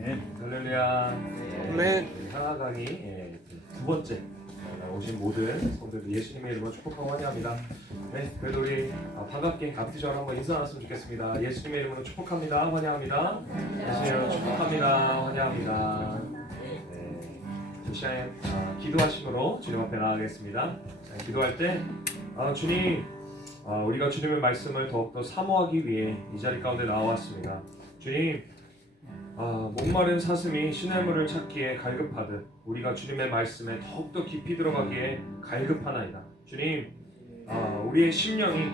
할렐루야. 아멘. 하나 강의 두 번째 오신 모든 성도들 예수님의 이름으로 축복하고 환영합니다. 네, 그래도 우리 반갑게 앞뒤적으로 한번 인사 나눴으면 좋겠습니다. 예수님의 이름으로 축복합니다. 환영합니다. 예수님의 이름으로 축복합니다. 환영합니다. 네, 이 시간에 기도하심으로 주님 앞에 나아가겠습니다. 기도할 때 주님, 우리가 주님의 말씀을 더욱더 사모하기 위해 이 자리 가운데 나왔습니다. 주님, 목마른 사슴이 시냇물을 찾기에 갈급하듯 우리가 주님의 말씀에 더욱더 깊이 들어가기에 갈급하나이다. 주님, 우리의 심령이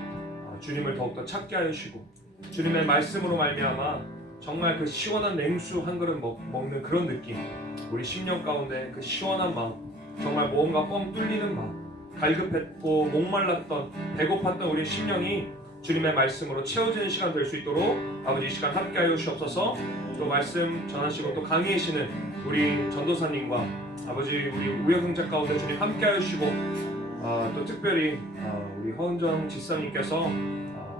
주님을 더욱더 찾게 하여 주시고 주님의 말씀으로 말미암아 정말 그 시원한 냉수 한 그릇 먹는 그런 느낌, 우리 심령 가운데 그 시원한 마음, 정말 뭔가 뻥 뚫리는 마음, 갈급했고 목말랐던 배고팠던 우리 심령이 주님의 말씀으로 채워지는 시간 될 수 있도록 아버지 이 시간 함께하여 주옵소서. 또 말씀 전하시고 또 강의하시는 우리 전도사님과 아버지 우리 우여경작 가운데 주님 함께하여 주시고 또 특별히 우리 허은정 지사님께서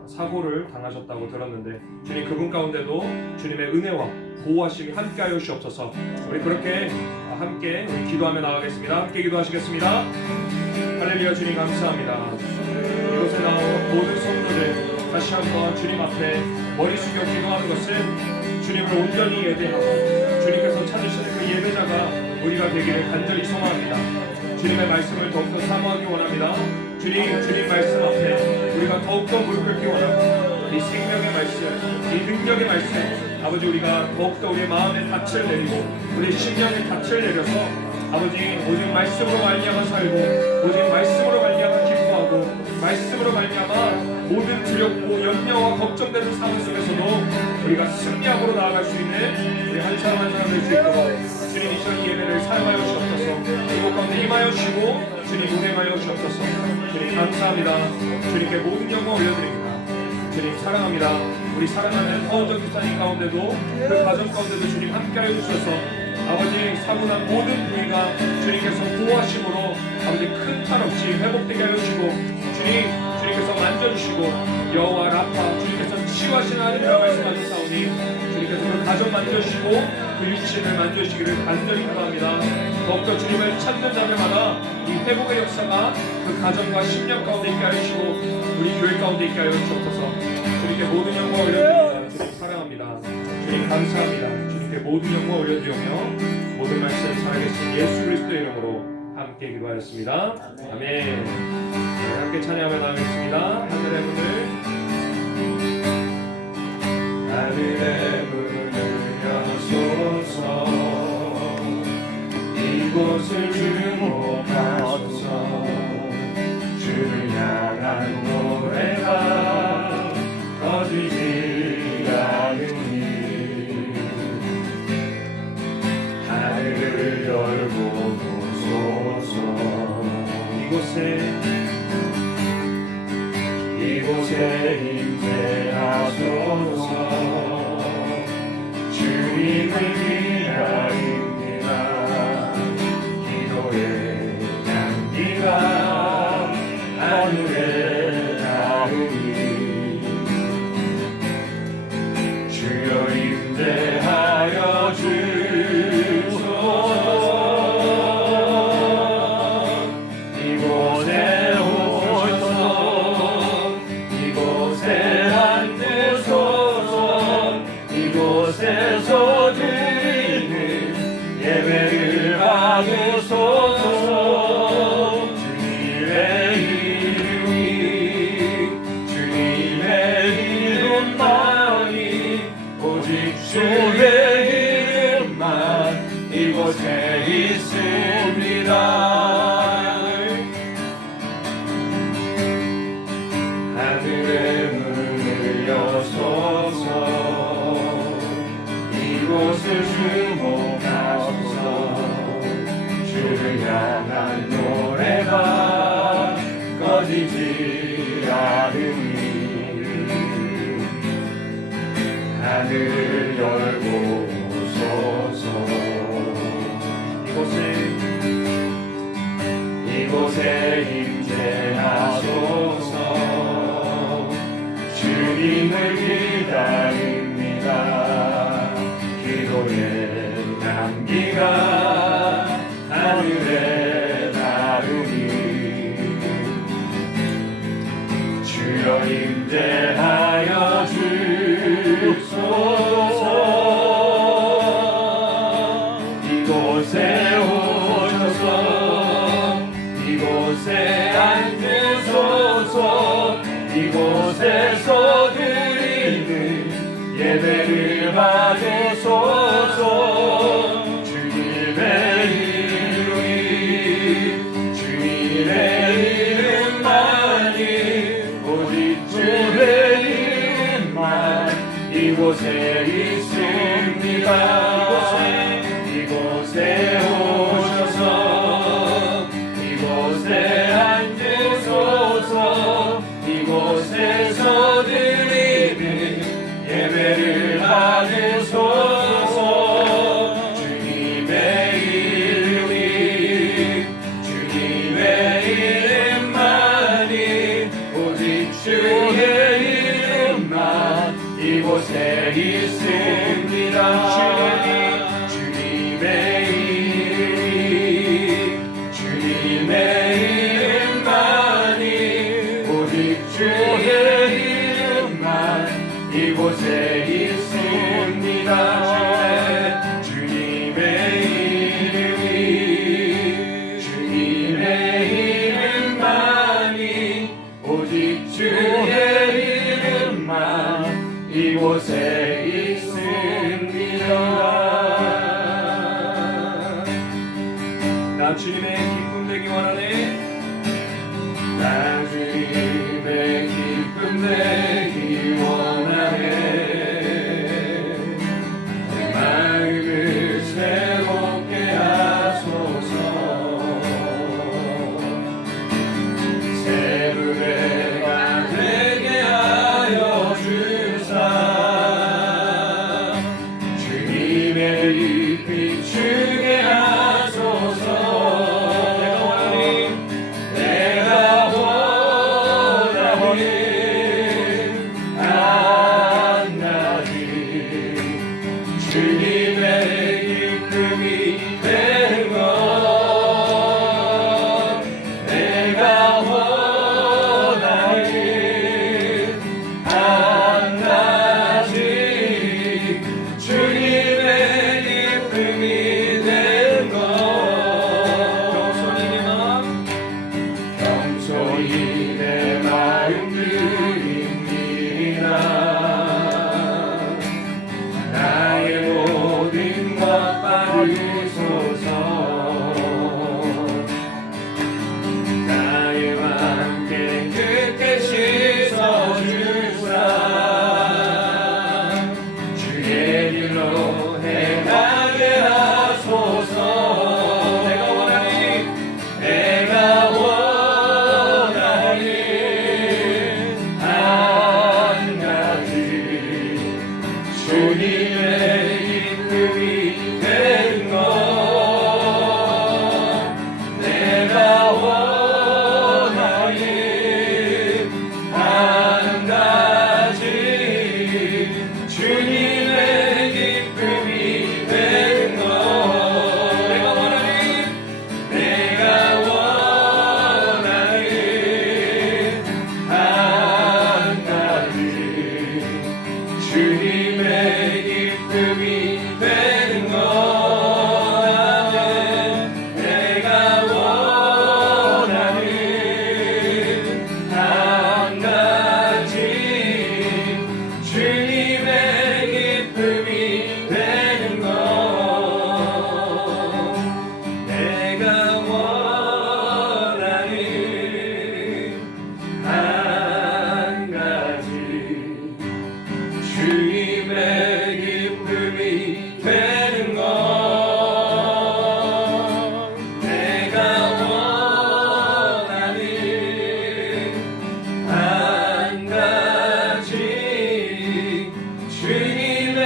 사고를 당하셨다고 들었는데 주님 그분 가운데도 주님의 은혜와 보호하심이 함께하여 주옵소서. 우리 그렇게 함께 우리 기도하며 나가겠습니다. 함께 기도하시겠습니다. 할렐루야. 주님 감사합니다. 이곳에 나온 모든 성도들 다시 한번 주님 앞에 머리 숙여 기도하는 것을 주님을 온전히 예배하고 주님께서 찾으시는 그 예배자가 우리가 되기를 간절히 소망합니다. 주님의 말씀을 더욱더 사모하기 원합니다. 주님 말씀 앞에 우리가 더욱더 무릎 꿇기 원합니다. 이 생명의 말씀, 이 능력의 말씀, 아버지 우리가 더욱더 우리의 마음에 닻을 내리고 우리의 심령에 닻을 내려서 아버지 오직 말씀으로 말미암아 살고 오직 말씀으로 말미암아 기뻐하고 말씀으로 말미암아 모든 두렵고 염려와 걱정되는 상황 속에서도 우리가 승리함으로 나아갈 수 있는 우리 한 사람 한 사람 될 수 있도록 주님 이 시간 예배를 사용하여 주옵소서. 이곳 가운데 임하여 주시고 주님 운행하여 주옵소서. 주님 감사합니다. 주님께 모든 영광 올려드립니다. 주님 사랑합니다. 우리 사랑하는 허은정 기사님 가운데도 그 가정 가운데도 주님 함께하여 주셔서 아버지 사고난 모든 부위가 주님께서 보호하심으로 아버지 큰 탈 없이 회복되게 하여 주시고 주님께서 만져주시고 여호와 라파 주님께서 치유하시는 하나님이라고 말씀하신 사오니 주님께서 그 가정 만져주시고 그 육신을 만져주시기를 간절히 기도합니다. 더욱더 주님을 찾는 자들마다 이 회복의 역사가 그 가정과 심령 가운데 있게 하여 주시고 우리 교회 가운데 있게 하여 주옵소서. 주님께 모든 영광 올려드립니다. 주님 사랑합니다. 주님 감사합니다. 주님께 모든 영광 올려드리며 모든 말씀 살아계신 예수 그리스도의 이름으로 함께 기도하였습니다. 아멘. 네, 함께 찬양하며 나가겠습니다. 하늘의 문을 여소서. 이곳을 주목하소서. 주를 향한 노래가 꺼지지 않으니 하늘을 열고 이곳에 임재하소서. 주님을 기다립니다. 기도의 향기가 하늘에 닿으니 주여 임재하여 주소서. 이곳에서 드리는 예배를 하소서. 주님의 이름만이 오직 주의 이름만 이곳에 있습니다. 하늘의 문을 여소서. 이곳을 주목하소서. 주를 향한 노래가 꺼지지 않으니 하늘을 열고 오소서. 이곳에 임재하소서. 주님을 기다립니다. 기도 너의 향기가 하늘에 닿으니 주여 임재하여 주소서. 이곳에 오셔서 이곳에 앉으소서. 이곳에서 드리는 예배를 받으소서. 주님의 이름이 주님의 이름만이 오직 주의 이름만 이곳에 있습니다. 이곳에 오셔서 이곳에 앉으소서. 이곳에서 드리는 예배를 받으소서. 주님의 이름이 주님의 이름만이 오직 주의 이름만 이곳에 있습니다. 주님의 이름이 주님의 이름만이 오직 주의 이름만 이곳에 있습니다. 주님의 이름이 주님의 이름만이 오직 주의 이름만 이곳에 있습니다. 나 주님의 기쁨 되기 원하네. 나 주님의 기쁨 되기 원하네. 내 마음을 새롭게 하소서. 새로운 해가 되게 하여 주사. 주님의 빛 비추게 하소서. 내가 원하는 한 가지 주님의 기쁨이 되는 것. 내가 원하는 한 가지 주님의 기쁨이 되는 것. 겸손히 내 마음 드립니다. 나의 모든 것 받으소서. 나의 맘께 깊게 씻어주사. 주의 길로 행하게 하소서. 내가 원하는 한 가지 주님의 기쁨이 되는 것. 내가 원하는 한 가지 주님의 기쁨이 되는 것. 내가 원하는 한 가지 주님의 기쁨이 되는 것. 내가 원하는 한 가지 주님의 기쁨이 되는 것. 내가 원하는 한 가지 주님의 기쁨이 되는 것. 내가 원하는 한 가지 주님의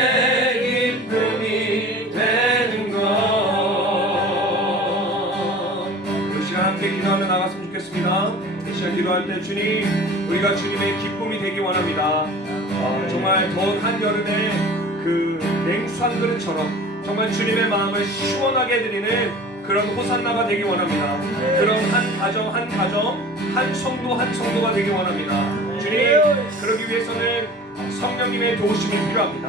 기쁨이 되는 것. 이 시간 함께 기도하며 나갔으면 좋겠습니다. 이 시간 기도할 때 주님, 우리가 주님의 기쁨이 되기 원합니다. 정말 더운 한여름에 그 내 냉수 한 그릇처럼 정말 주님의 마음을 시원하게 해드리는 그런 호산나가 되기 원합니다. 그런 한 가정 한 가정, 한 성도 한 성도가 되기 원합니다. 주님, 그러기 위해서는 성령님의 도우심이 필요합니다.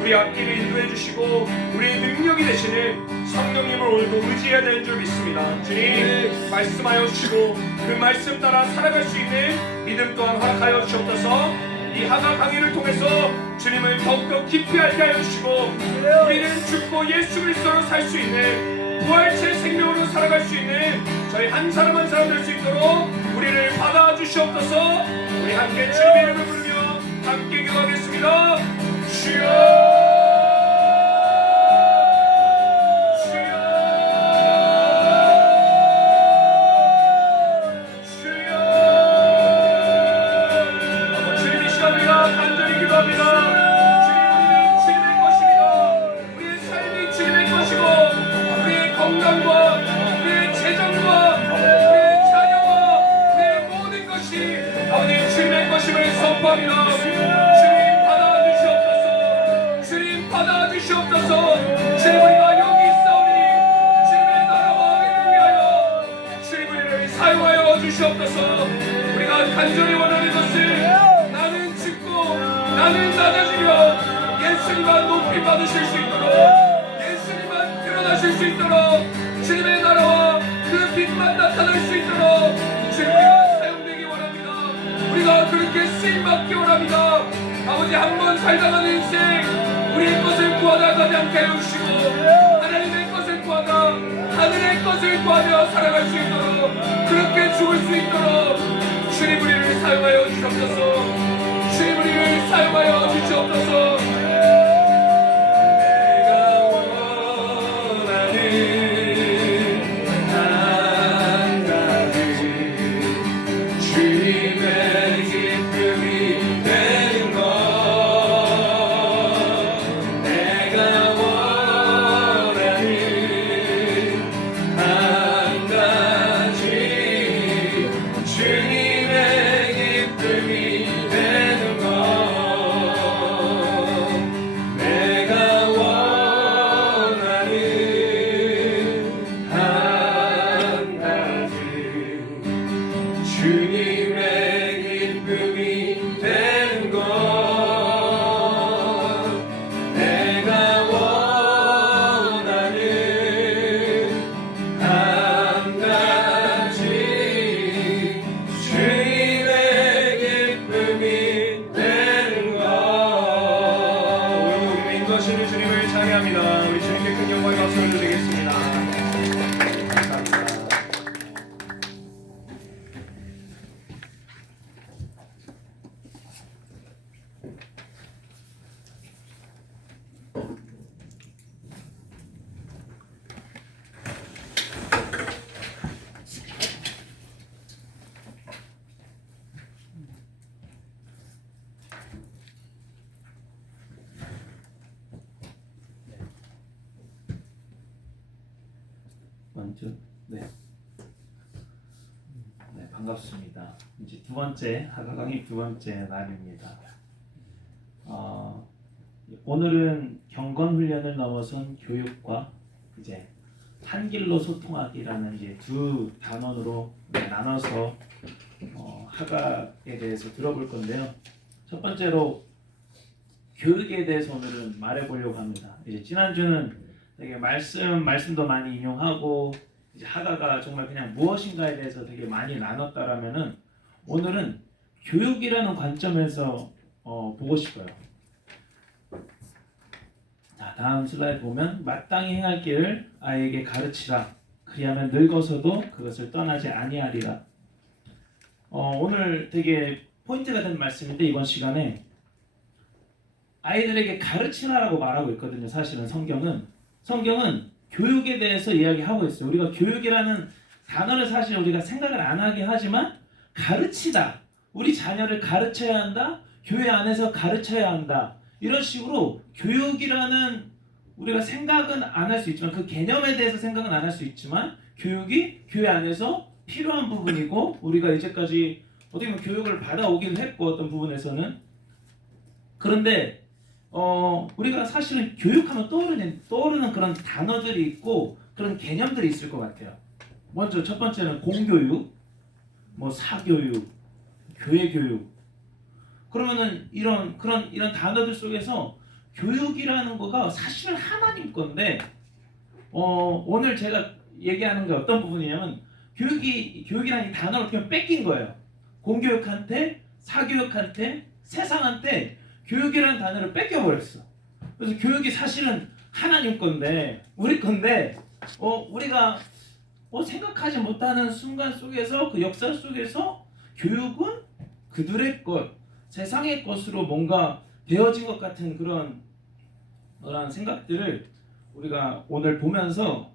우리 앞길을 인도해 주시고 우리의 능력이 되시는 성령님을 오늘도 의지해야 되는 줄 믿습니다. 주님, 말씀하여 주시고 그 말씀 따라 살아갈 수 있는 믿음 또한 허락하여 주옵소서. 이 하가 강의를 통해서 주님을 더욱더 깊이 알게 하여 주시고 우리는 죽고 예수 그리스도로 살 수 있는 부활체 생명으로 살아갈 수 있는 저희 한 사람 한 사람 될 수 있도록 우리를 받아주시옵소서. 우리 함께 주님의 이름을 부르며 함께 기도하겠습니다. 주여, 주님 받아주시옵소서. 주님, 우리가 여기 있사오니 주님의 나라와 의를 위하여 주님 우리를 사용하여 주시옵소서. 우리가 간절히 원하는 것을 나는 죽고 나는 낮아지며 예수님만 높이 받으실 수 있도록, 예수님만 드러나실 수 있도록, 주님의 나라와 그 빛만 나타날 수 있도록 주님 우리가 사용되기 원합니다. 우리가 그렇게 쓰임받기 원합니다. 아버지, 한 번 살다가는 인생 우리의 것을 구하다 가지 않게 해주시고 하나님의 것을 구하다 하늘의 것을 구하며 살아갈 수 있도록, 그렇게 죽을 수 있도록 주님 우리를 사용하여 주시옵소서. 주님 우리를 사용하여 주시옵소서. 내가 원하는 한 가지 주님의 기쁨이 되는 것, 내가 원하는 한 가지 주님의 기쁨이 되는 것, 내가 원하는 한 가지 주님의 기쁨이 되는 것, 내가 원하는 한 가지 주님의 기쁨이 되는 것. 오늘도 우리를 인도하시는 주님을 찬양합니다. 우리 주님께 큰 영광의 박수를 드리겠습니다. 감사합니다. 먼저 네 반갑습니다. 이제 두 번째 하가 강의 두 번째 날입니다. 오늘은 경건 훈련을 넘어선 교육과 이제 한 길로 소통하기라는 이제 두 단원으로 나눠서 하가에 대해서 들어볼 건데요. 첫 번째로 교육에 대해서 오늘은 말해보려고 합니다. 이제 지난주는 되게 말씀도 많이 인용하고 이제 하다가 정말 그냥 무엇인가에 대해서 되게 많이 나눴다라면은 오늘은 교육이라는 관점에서 보고 싶어요. 자, 다음 슬라이드 보면 마땅히 행할 길을 아이에게 가르치라. 그리하면 늙어서도 그것을 떠나지 아니하리라. 오늘 되게 포인트가 된 말씀인데 이번 시간에 아이들에게 가르치라라고 말하고 있거든요. 사실은 성경은 교육에 대해서 이야기하고 있어요. 우리가 교육이라는 단어를 사실 우리가 생각을 안 하긴 하지만 가르치다. 우리 자녀를 가르쳐야 한다. 교회 안에서 가르쳐야 한다. 이런 식으로 교육이라는 우리가 생각은 안 할 수 있지만 그 개념에 대해서 생각은 안 할 수 있지만 교육이 교회 안에서 필요한 부분이고 우리가 이제까지 어떻게 보면 교육을 받아오긴 했고 어떤 부분에서는 그런데 우리가 사실은 교육하면 떠오르는 그런 단어들이 있고 그런 개념들이 있을 것 같아요. 먼저 첫 번째는 공교육, 뭐 사교육, 교회교육. 그러면은 이런 단어들 속에서 교육이라는 거가 사실은 하나님 건데 오늘 제가 얘기하는 게 어떤 부분이냐면 교육이라는 이 단어를 그냥 뺏긴 거예요. 공교육한테, 사교육한테, 세상한테 교육이라는 단어를 뺏겨버렸어. 그래서 교육이 사실은 하나님 건데 우리 건데 우리가 생각하지 못하는 순간 속에서 그 역사 속에서 교육은 그들의 것, 세상의 것으로 뭔가 되어진 것 같은 그런 생각들을 우리가 오늘 보면서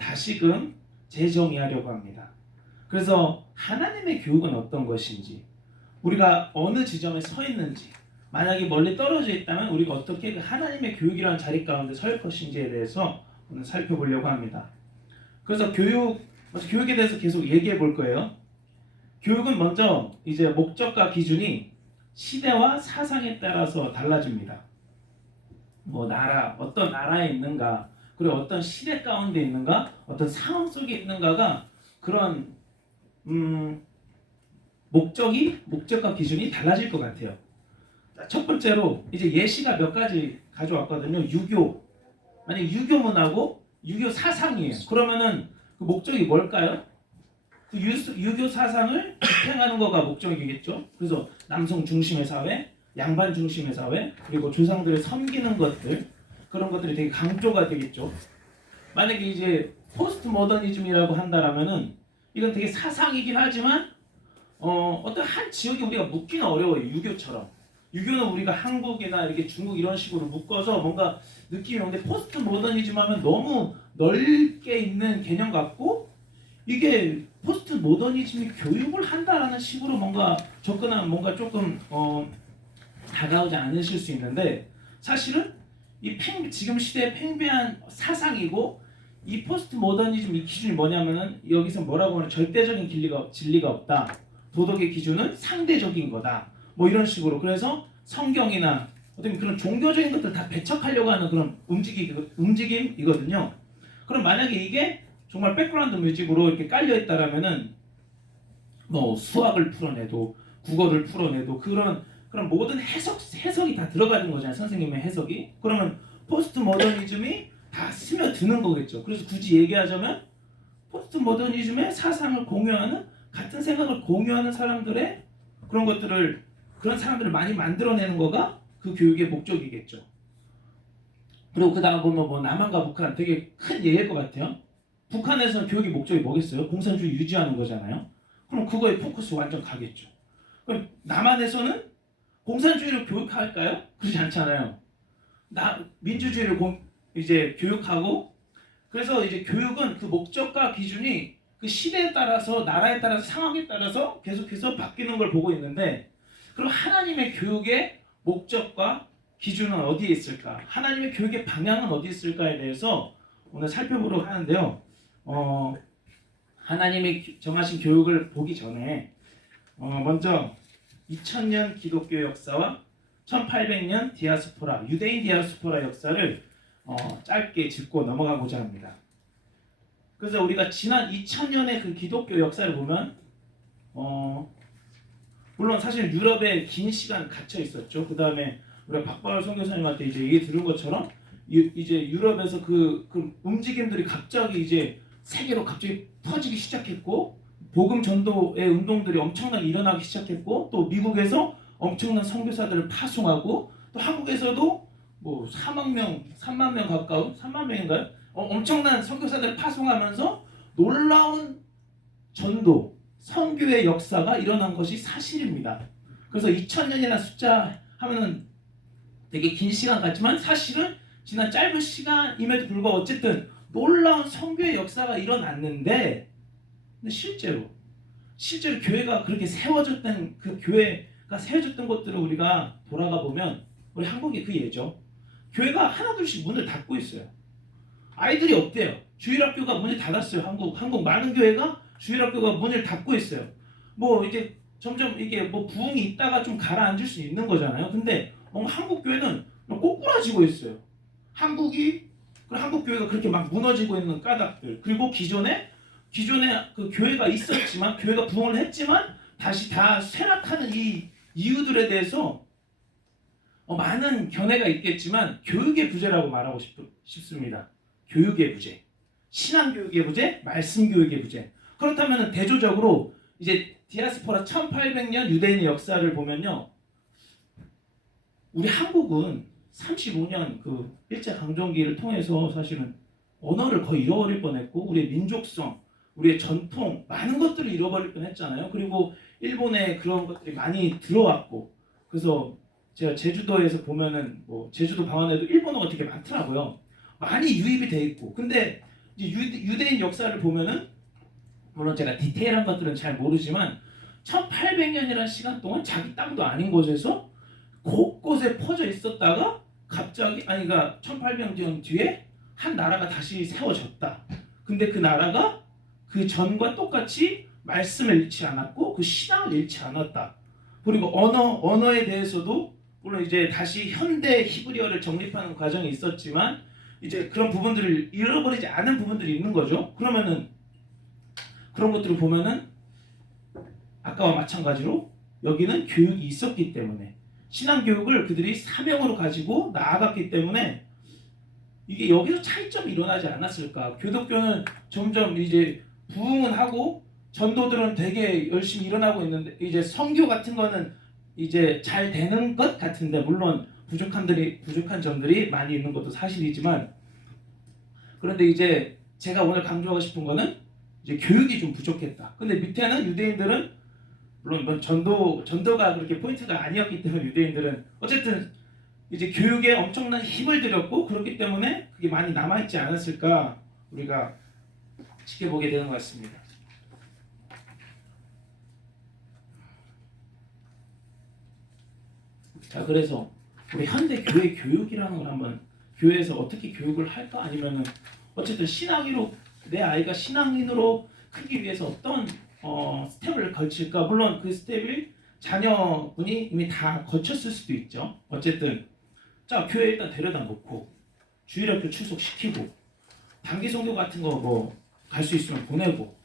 다시금 재정의하려고 합니다. 그래서 하나님의 교육은 어떤 것인지, 우리가 어느 지점에 서 있는지, 만약에 멀리 떨어져 있다면 우리가 어떻게 그 하나님의 교육이라는 자리 가운데 설 것인지에 대해서 오늘 살펴보려고 합니다. 그래서 교육에 대해서 계속 얘기해 볼 거예요. 교육은 먼저 이제 목적과 기준이 시대와 사상에 따라서 달라집니다. 어떤 나라에 있는가, 그리고 어떤 시대 가운데 있는가, 어떤 상황 속에 있는가가 그런 목적과 기준이 달라질 것 같아요. 첫 번째로 이제 예시가 몇 가지 가져왔거든요. 만약 유교 문화고 유교 사상이에요. 그러면은 그 목적이 뭘까요? 그 유교 사상을 집행하는 거가 목적이겠죠. 그래서 남성 중심의 사회, 양반 중심의 사회, 그리고 조상들을 섬기는 것들, 그런 것들이 되게 강조가 되겠죠. 만약에 이제 포스트 모더니즘이라고 한다라면은 이건 되게 사상이긴 하지만 어떤 한 지역에 우리가 묶기는 어려워요. 유교처럼. 유교는 우리가 한국이나 이렇게 중국 이런 식으로 묶어서 뭔가 느낌이 오는데 포스트 모더니즘 하면 너무 넓게 있는 개념 같고, 이게 포스트 모더니즘이 교육을 한다라는 식으로 뭔가 접근하면 뭔가 조금 다가오지 않으실 수 있는데, 사실은 지금 시대의 팽배한 사상이고, 이 포스트 모더니즘 이 기준이 뭐냐면은 여기서 뭐라고 하면 절대적인 진리가 없다. 도덕의 기준은 상대적인 거다. 뭐 이런 식으로. 그래서 성경이나 어떤 그런 종교적인 것들 다 배척하려고 하는 그런 움직임이거든요. 그럼 만약에 이게 정말 백그라운드 뮤직으로 이렇게 깔려 있다라면은 뭐 수학을 풀어내도 국어를 풀어내도 그런 모든 해석이 다 들어가는 거잖아요. 선생님의 해석이. 그러면 포스트 모더니즘이 다 스며드는 거겠죠. 그래서 굳이 얘기하자면 포스트 모더니즘의 사상을 공유하는, 같은 생각을 공유하는 사람들의 그런 사람들을 많이 만들어내는 거가 그 교육의 목적이겠죠. 그리고 그 다음 보면 뭐 남한과 북한 되게 큰 예일 것 같아요. 북한에서는 교육의 목적이 뭐겠어요? 공산주의 유지하는 거잖아요. 그럼 그거에 포커스 완전 가겠죠. 그럼 남한에서는 공산주의를 교육할까요? 그렇지 않잖아요. 민주주의를 이제 교육하고, 그래서 이제 교육은 그 목적과 기준이 그 시대에 따라서, 나라에 따라서, 상황에 따라서 계속해서 바뀌는 걸 보고 있는데, 그럼 하나님의 교육의 목적과 기준은 어디에 있을까? 하나님의 교육의 방향은 어디 있을까에 대해서 오늘 살펴보려고 하는데요. 하나님이 정하신 교육을 보기 전에 먼저 2000년 기독교 역사와 1800년 유대인 디아스포라 역사를 짧게 짚고 넘어가고자 합니다. 그래서 우리가 지난 2000년의 그 기독교 역사를 보면 물론 사실 유럽에 긴 시간 갇혀 있었죠. 그 다음에 우리가 박바울 선교사님한테 이제 얘기 들은 것처럼 이제 유럽에서 그 움직임들이 갑자기 이제 세계로 갑자기 퍼지기 시작했고, 복음 전도의 운동들이 엄청나게 일어나기 시작했고, 또 미국에서 엄청난 선교사들을 파송하고, 또 한국에서도 뭐 3만 명 가까운 3만 명인가요? 엄청난 선교사들을 파송하면서 놀라운 전도, 선교의 역사가 일어난 것이 사실입니다. 그래서 2000년이라는 숫자 하면은 되게 긴 시간 같지만 사실은 지난 짧은 시간임에도 불구하고 어쨌든 놀라운 선교의 역사가 일어났는데, 근데 실제로 교회가 그렇게 세워졌던 그 교회가 세워졌던 것들을 우리가 돌아가 보면 우리 한국이 그 예죠. 교회가 하나둘씩 문을 닫고 있어요. 아이들이 없대요. 주일학교가 문을 닫았어요. 한국 많은 교회가 주일학교가 문을 닫고 있어요. 뭐 이게 점점 이게 뭐 부흥이 있다가 좀 가라앉을 수 있는 거잖아요. 근데 한국 교회는 꼬꾸라지고 있어요. 한국 교회가 그렇게 막 무너지고 있는 까닭들, 그리고 기존에 그 교회가 있었지만 교회가 부흥을 했지만 다시 다 쇠락하는 이 이유들에 대해서 많은 견해가 있겠지만 교육의 부재라고 말하고 싶습니다. 교육의 부재, 신앙 교육의 부재, 말씀 교육의 부재. 그렇다면 대조적으로 이제 디아스포라 1800년 유대인의 역사를 보면요, 우리 한국은 35년 그 일제 강점기를 통해서 사실은 언어를 거의 잃어버릴 뻔했고, 우리의 민족성, 우리의 전통, 많은 것들을 잃어버릴 뻔했잖아요. 그리고 일본에 그런 것들이 많이 들어왔고, 그래서 제가 제주도에서 보면은 뭐 제주도 방언에도 일본어가 되게 많더라고요. 많이 유입이 돼 있고, 근데 이제 유대인 역사를 보면은, 물론 제가 디테일한 것들은 잘 모르지만 1800년이라는 시간 동안 자기 땅도 아닌 곳에서 곳곳에 퍼져 있었다가 갑자기, 그러니까 1800년 뒤에 한 나라가 다시 세워졌다. 근데 그 나라가 그 전과 똑같이 말씀을 잃지 않았고 그 신앙을 잃지 않았다. 그리고 언어에 대해서도 물론 이제 다시 현대 히브리어를 정립하는 과정이 있었지만 이제 그런 부분들을 잃어버리지 않은 부분들이 있는 거죠. 그러면은 그런 것들을 보면은 아까와 마찬가지로 여기는 교육이 있었기 때문에, 신앙 교육을 그들이 사명으로 가지고 나아갔기 때문에 이게 여기서 차이점이 일어나지 않았을까. 교독교는 점점 이제 부흥은 하고 전도들은 되게 열심히 일어나고 있는데, 이제 선교 같은 거는 이제 잘 되는 것 같은데, 물론 부족한 점들이 많이 있는 것도 사실이지만, 그런데 이제 제가 오늘 강조하고 싶은 거는 이제 교육이 좀 부족했다. 근데 밑에는 유대인들은 물론 전도가 그렇게 포인트가 아니었기 때문에 유대인들은 어쨌든 이제 교육에 엄청난 힘을 들였고, 그렇기 때문에 그게 많이 남아있지 않았을까 우리가 지켜보게 되는 것 같습니다. 자, 그래서 우리 현대 교회 교육이라는 걸 한번, 교회에서 어떻게 교육을 할까, 아니면은 어쨌든 신앙인으로 내 아이가 신앙인으로 크기 위해서 어떤 스텝을 걸칠까. 물론 그 스텝을 자녀분이 이미 다 거쳤을 수도 있죠. 어쨌든 자, 교회 일단 데려다 놓고 주일학교 출석시키고 단기 선교 같은 거 뭐 갈 수 있으면 보내고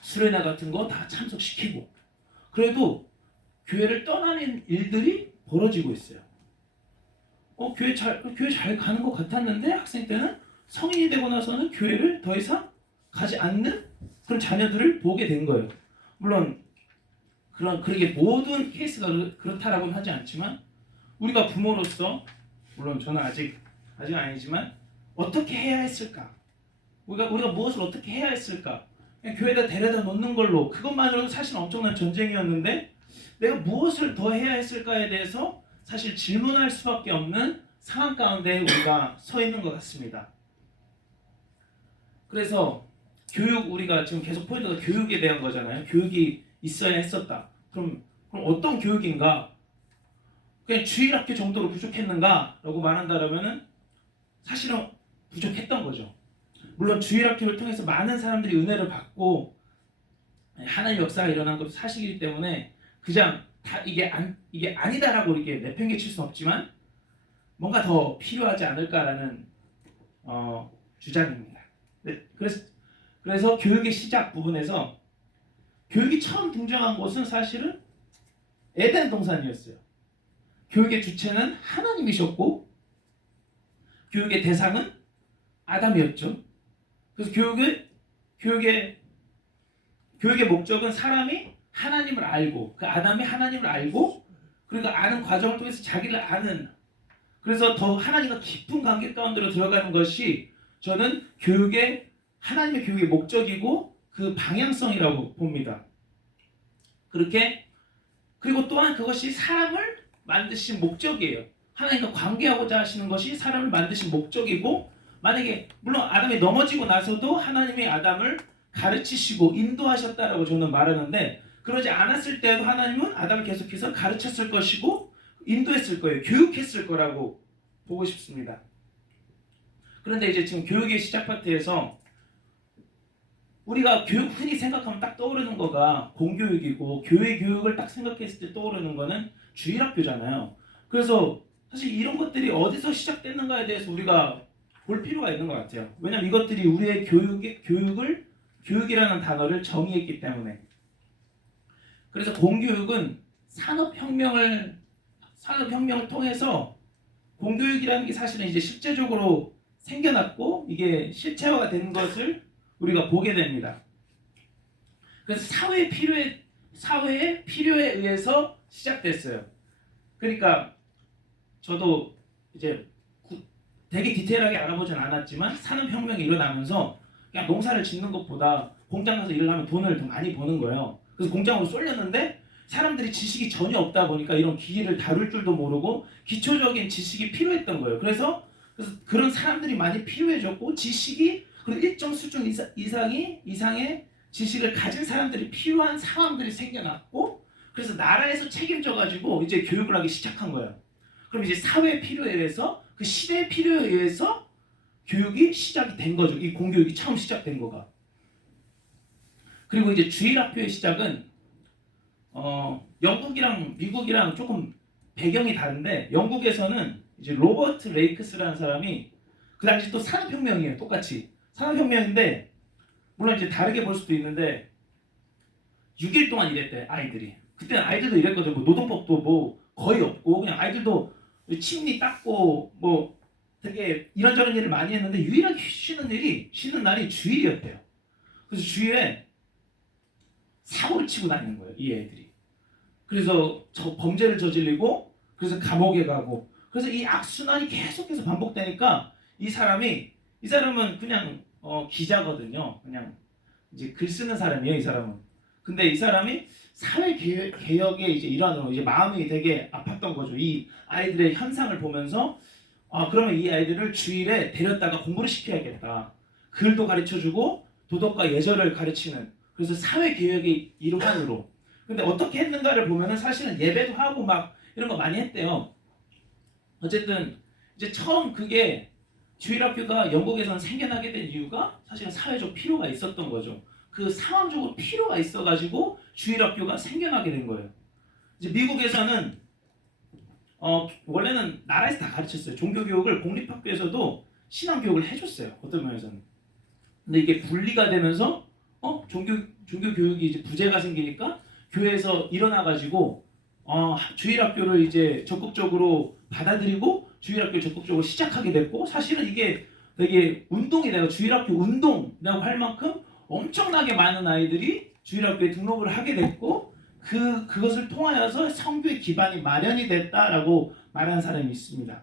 수련회 같은 거 다 참석시키고, 그래도 교회를 떠나는 일들이 벌어지고 있어요. 교회 잘 가는 것 같았는데 학생 때는 성인이 되고 나서는 교회를 더 이상 가지 않는 그런 자녀들을 보게 된 거예요. 물론 그렇게 모든 케이스가 그렇다라고는 하지 않지만, 우리가 부모로서, 물론 저는 아직 아니지만 어떻게 해야 했을까? 우리가 무엇을 어떻게 해야 했을까? 그냥 교회에다 데려다 놓는 걸로, 그것만으로도 사실 엄청난 전쟁이었는데 내가 무엇을 더 해야 했을까에 대해서 사실 질문할 수밖에 없는 상황 가운데 우리가 서 있는 것 같습니다. 그래서 우리가 지금 계속 포인트가 교육에 대한 거잖아요. 교육이 있어야 했었다. 그럼 어떤 교육인가? 그냥 주일학교 정도로 부족했는가라고 말한다면은 사실은 부족했던 거죠. 물론 주일학교를 통해서 많은 사람들이 은혜를 받고 하나님의 역사가 일어난 것도 사실이기 때문에 그냥 다 이게 아니다라고 이렇게 내팽개칠 수 없지만 뭔가 더 필요하지 않을까라는 주장입니다. 네, 그래서 교육의 시작 부분에서 교육이 처음 등장한 곳은 사실은 에덴 동산이었어요. 교육의 주체는 하나님이셨고 교육의 대상은 아담이었죠. 그래서 교육의 목적은 사람이 하나님을 알고, 그 아담이 하나님을 알고, 그리고 아는 과정을 통해서 자기를 아는, 그래서 더 하나님과 깊은 관계 가운데로 들어가는 것이 저는 하나님의 교육의 목적이고 그 방향성이라고 봅니다. 그리고 또한 그것이 사람을 만드신 목적이에요. 하나님과 관계하고자 하시는 것이 사람을 만드신 목적이고, 만약에 물론 아담이 넘어지고 나서도 하나님이 아담을 가르치시고 인도하셨다라고 저는 말하는데, 그러지 않았을 때도 하나님은 아담을 계속해서 가르쳤을 것이고 인도했을 거예요. 교육했을 거라고 보고 싶습니다. 그런데 이제 지금 교육의 시작 파트에서 우리가 교육 흔히 생각하면 딱 떠오르는 거가 공교육이고, 교회 교육을 딱 생각했을 때 떠오르는 거는 주일학교잖아요. 그래서 사실 이런 것들이 어디서 시작됐는가에 대해서 우리가 볼 필요가 있는 것 같아요. 왜냐하면 이것들이 우리의 교육이라는 단어를 정의했기 때문에. 그래서 공교육은 산업혁명을 통해서 공교육이라는 게 사실은 이제 실제적으로 생겨났고 이게 실체화가 된 것을 우리가 보게 됩니다. 그래서 사회의 필요에 의해서 시작됐어요. 그러니까 저도 이제 되게 디테일하게 알아보진 않았지만 산업혁명이 일어나면서 그냥 농사를 짓는 것보다 공장 가서 일을 하면 돈을 더 많이 버는 거예요. 그래서 공장으로 쏠렸는데 사람들이 지식이 전혀 없다 보니까 이런 기기를 다룰 줄도 모르고 기초적인 지식이 필요했던 거예요. 그래서 그런 사람들이 많이 필요해졌고 지식이 그리고 일정 수준 이상의 지식을 가진 사람들이 필요한 상황들이 생겨났고 그래서 나라에서 책임져 가지고 이제 교육을 하기 시작한 거예요. 그럼 이제 사회 필요에 의해서 그 시대의 필요에 의해서 교육이 시작이 된 거죠. 이 공교육이 처음 시작된 거가. 그리고 이제 주일학교의 시작은 영국이랑 미국이랑 조금 배경이 다른데 영국에서는 이제 로버트 레이크스라는 사람이 그 당시 또 산업혁명이에요. 똑같이 산업혁명인데 물론 이제 다르게 볼 수도 있는데 6일 동안 일했대 아이들이. 그때는 아이들도 이랬거든. 뭐 노동법도 뭐 거의 없고 그냥 아이들도 침리 닦고 뭐 되게 이런저런 일을 많이 했는데 유일하게 쉬는 날이 주일이었대요. 그래서 주일에 사고를 치고 다니는 거예요, 이 애들이. 그래서 범죄를 저질리고 그래서 감옥에 가고 그래서 이 악순환이 계속해서 반복되니까 이 사람은 그냥 기자거든요. 그냥 이제 글 쓰는 사람이에요, 이 사람은. 근데 이 사람이 사회 개혁에 이제 일환으로 이제 마음이 되게 아팠던 거죠. 이 아이들의 현상을 보면서 그러면 이 아이들을 주일에 데렸다가 공부를 시켜야겠다. 글도 가르쳐주고 도덕과 예절을 가르치는 그래서 사회 개혁의 일환으로. 근데 어떻게 했는가를 보면은 사실은 예배도 하고 막 이런 거 많이 했대요. 어쨌든 이제 처음 그게 주일학교가 영국에서는 생겨나게 된 이유가 사실은 사회적 필요가 있었던 거죠. 그 상황적으로 필요가 있어가지고 주일학교가 생겨나게 된 거예요. 이제 미국에서는 원래는 나라에서 다 가르쳤어요. 종교교육을 공립학교에서도 신앙교육을 해줬어요. 어떤 면에서는. 근데 이게 분리가 되면서 종교교육이 이제 부재가 생기니까 교회에서 일어나가지고 주일학교를 이제 적극적으로 받아들이고 주일학교를 적극적으로 시작하게 됐고 사실은 이게 되게 운동이 돼요. 주일학교 운동이라고 할 만큼 엄청나게 많은 아이들이 주일학교에 등록을 하게 됐고 그것을 통하여서 성교의 기반이 마련이 됐다라고 말하는 사람이 있습니다.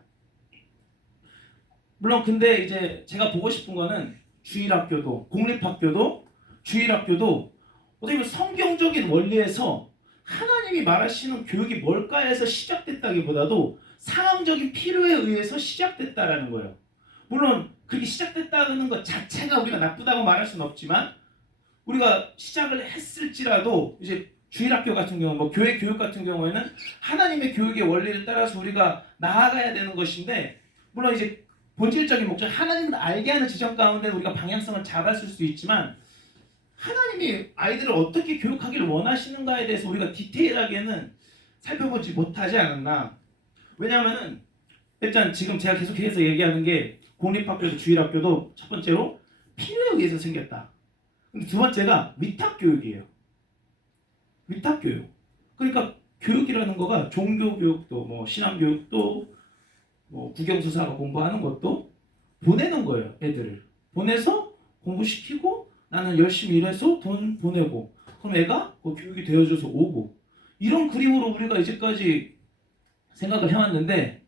물론 근데 이제 제가 보고 싶은 거는 주일학교도 공립학교도 주일학교도 어떻게 보면 성경적인 원리에서 하나님이 말하시는 교육이 뭘까 해서 시작됐다기보다도 상황적인 필요에 의해서 시작됐다라는 거예요. 물론 그렇게 시작됐다는 것 자체가 우리가 나쁘다고 말할 수는 없지만 우리가 시작을 했을지라도 이제 주일학교 같은 경우, 뭐 교회 교육 같은 경우에는 하나님의 교육의 원리를 따라서 우리가 나아가야 되는 것인데 물론 이제 본질적인 목적 하나님을 알게 하는 지점 가운데 우리가 방향성을 잡았을 수 있지만 하나님이 아이들을 어떻게 교육하기를 원하시는가에 대해서 우리가 디테일하게는 살펴보지 못하지 않았나. 왜냐하면은 일단 지금 제가 계속해서 얘기하는 게 공립학교도 주일학교도 첫 번째로 필요에 의해서 생겼다. 근데 두 번째가 위탁교육이에요. 위탁교육. 그러니까 교육이라는 거가 종교교육도 뭐 신앙교육도 뭐 국영수사가 공부하는 것도 보내는 거예요. 애들을 보내서 공부시키고 나는 열심히 일해서 돈 보내고 그럼 애가 그 교육이 되어줘서 오고 이런 그림으로 우리가 이제까지 생각을 해왔는데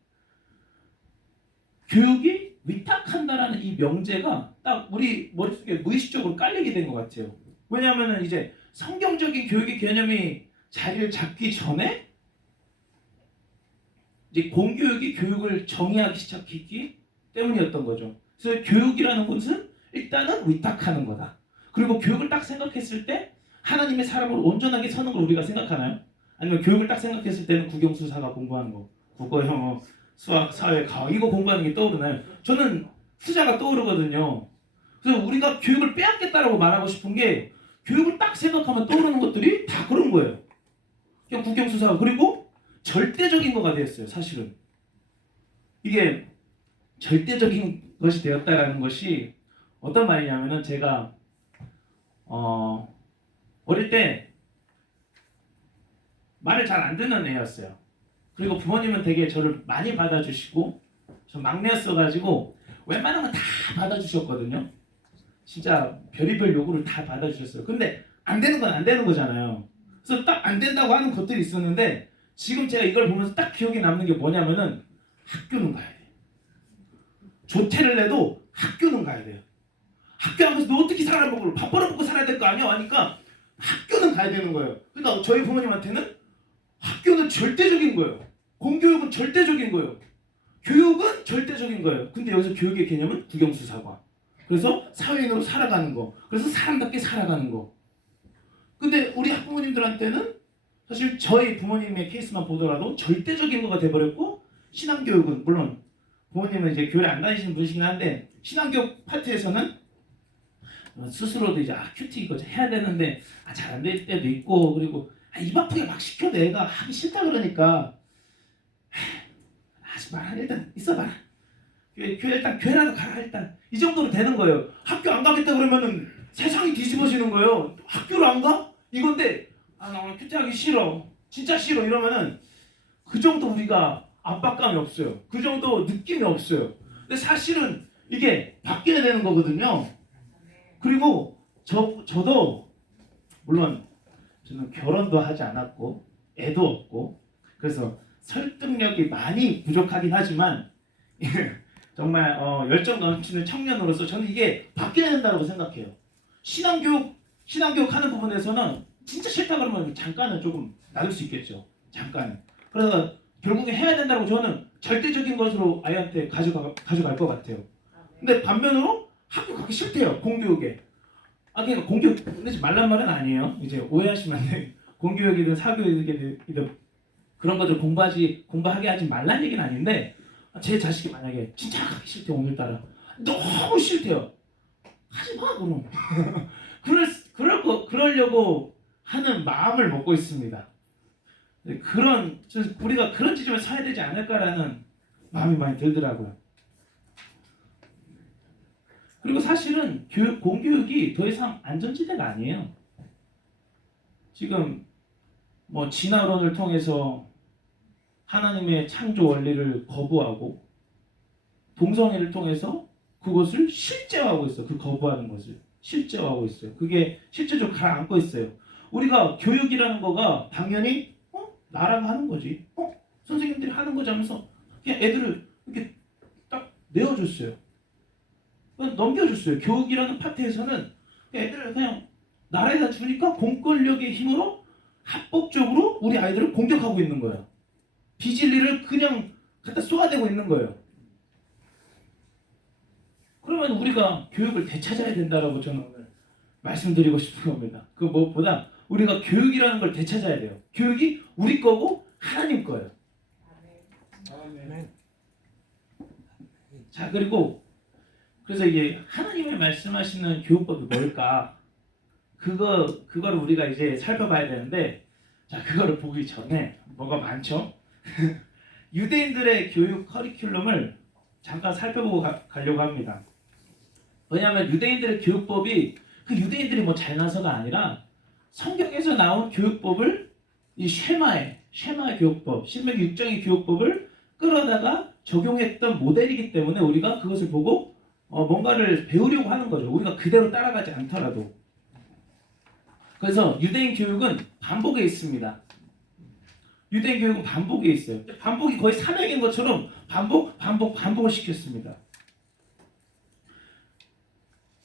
교육이 위탁한다라는 이 명제가 딱 우리 머릿속에 무의식적으로 깔리게 된 것 같아요. 왜냐하면 이제 성경적인 교육의 개념이 자리를 잡기 전에 이제 공교육이 교육을 정의하기 시작했기 때문이었던 거죠. 그래서 교육이라는 것은 일단은 위탁하는 거다. 그리고 교육을 딱 생각했을 때 하나님의 사람으로 온전하게 서는 걸 우리가 생각하나요? 아니면 교육을 딱 생각했을 때는 국영수사가 공부하는 거, 국어, 영어, 수학, 사회, 과학 이거 공부하는 게 떠오르나요? 저는 후자가 떠오르거든요. 그래서 우리가 교육을 빼앗겠다라고 말하고 싶은 게 교육을 딱 생각하면 떠오르는 것들이 다 그런 거예요. 그냥 국영수사 그리고 절대적인 거가 됐어요. 사실은 이게 절대적인 것이 되었다라는 것이 어떤 말이냐면은 제가 어릴 때 말을 잘 안 듣는 애였어요. 그리고 부모님은 되게 저를 많이 받아주시고 저 막내였어가지고 웬만한 건 다 받아주셨거든요. 진짜 별의별 요구를 다 받아주셨어요. 근데 안 되는 건 안 되는 거잖아요. 그래서 딱 안 된다고 하는 것들이 있었는데 지금 제가 이걸 보면서 딱 기억에 남는 게 뭐냐면은 학교는 가야 돼요. 조퇴를 내도 학교는 가야 돼요. 학교 안 가서 너 어떻게 살아먹고 밥 벌어먹고 살아야 될 거 아니야? 하니까 학교는 가야 되는 거예요. 그러니까 저희 부모님한테는 학교는 절대적인 거예요. 공교육은 절대적인 거예요. 교육은 절대적인 거예요. 근데 여기서 교육의 개념은 국영수사관. 그래서 사회인으로 살아가는 거. 그래서 사람답게 살아가는 거. 근데 우리 학부모님들한테는 사실 저희 부모님의 케이스만 보더라도 절대적인 거가 돼버렸고 신앙교육은 물론 부모님은 이제 교회 안 다니시는 분이시긴 한데 신앙교육 파트에서는 스스로도 이제 큐티 이거 해야 되는데 잘 안 될 때도 있고 그리고 입 아프게 막 시켜도 애가 하기 싫다 그러니까 하지 마라 일단 있어봐라 교회 일단 교회라도 가라 일단 이 정도로 되는 거예요. 학교 안 가겠다 그러면은 세상이 뒤집어지는 거예요. 학교를 안 가? 이건데 나 오늘 큐티 하기 싫어 진짜 싫어 이러면은 그 정도 우리가 압박감이 없어요. 그 정도 느낌이 없어요. 근데 사실은 이게 바뀌어야 되는 거거든요. 그리고 저도 물론 저는 결혼도 하지 않았고 애도 없고 그래서 설득력이 많이 부족하긴 하지만 정말 열정 넘치는 청년으로서 저는 이게 바뀌어야 된다고 생각해요. 신앙교육 하는 부분에서는 진짜 싫다 그러면 잠깐은 조금 놔둘 수 있겠죠. 잠깐. 그래서 결국에 해야 된다고 저는 절대적인 것으로 아이한테 가져갈 것 같아요. 근데 반면으로 학교 가기 싫대요. 공교육에. 그러니까 공교육 내지 말란 말은 아니에요. 이제 오해하시면 안 돼요. 공교육이든 사교육이든 그런 것들 공부하게 하지 말란 얘기는 아닌데 제 자식이 만약에 진짜 가기 싫대요. 오늘따라 너무 싫대요. 하지 마 그럼. 그러려고 하는 마음을 먹고 있습니다. 우리가 그런 지점에 서야 되지 않을까라는 마음이 많이 들더라고요. 그리고 사실은 공교육이 더 이상 안전지대가 아니에요. 지금 진화론을 통해서 하나님의 창조 원리를 거부하고 동성애를 통해서 그것을 실제화하고 있어요. 그 거부하는 것을 실제화하고 있어요. 그게 실제적으로 가라앉고 있어요. 우리가 교육이라는 거가 당연히 나랑 하는 거지. 선생님들이 하는 거지 하면서 그냥 애들을 이렇게 딱 내어줬어요. 넘겨줬어요. 교육이라는 파트에서는 애들을 그냥 나라에다 주니까 공권력의 힘으로 합법적으로 우리 아이들을 공격하고 있는 거예요. 비진리를 그냥 갖다 쏘아대고 있는 거예요. 그러면 우리가 교육을 되찾아야 된다라고 저는 오늘 말씀드리고 싶은 겁니다. 그 무엇보다 우리가 교육이라는 걸 되찾아야 돼요. 교육이 우리 거고 하나님 거예요. 아멘. 자, 그래서 이게 하나님의 말씀하시는 교육법이 뭘까? 그거를 우리가 이제 살펴봐야 되는데, 자, 그거를 보기 전에 뭐가 많죠? 유대인들의 교육 커리큘럼을 잠깐 살펴보고 가려고 합니다. 왜냐하면 유대인들의 교육법이 그 유대인들이 잘나서가 아니라 성경에서 나온 교육법을 이 쉐마의 교육법, 신명기 6장의 교육법을 끌어다가 적용했던 모델이기 때문에 우리가 그것을 보고 뭔가를 배우려고 하는 거죠. 우리가 그대로 따라가지 않더라도. 그래서 유대인 교육은 반복에 있습니다. 유대인 교육은 반복에 있어요. 반복이 거의 산액인 것처럼 반복을 시켰습니다.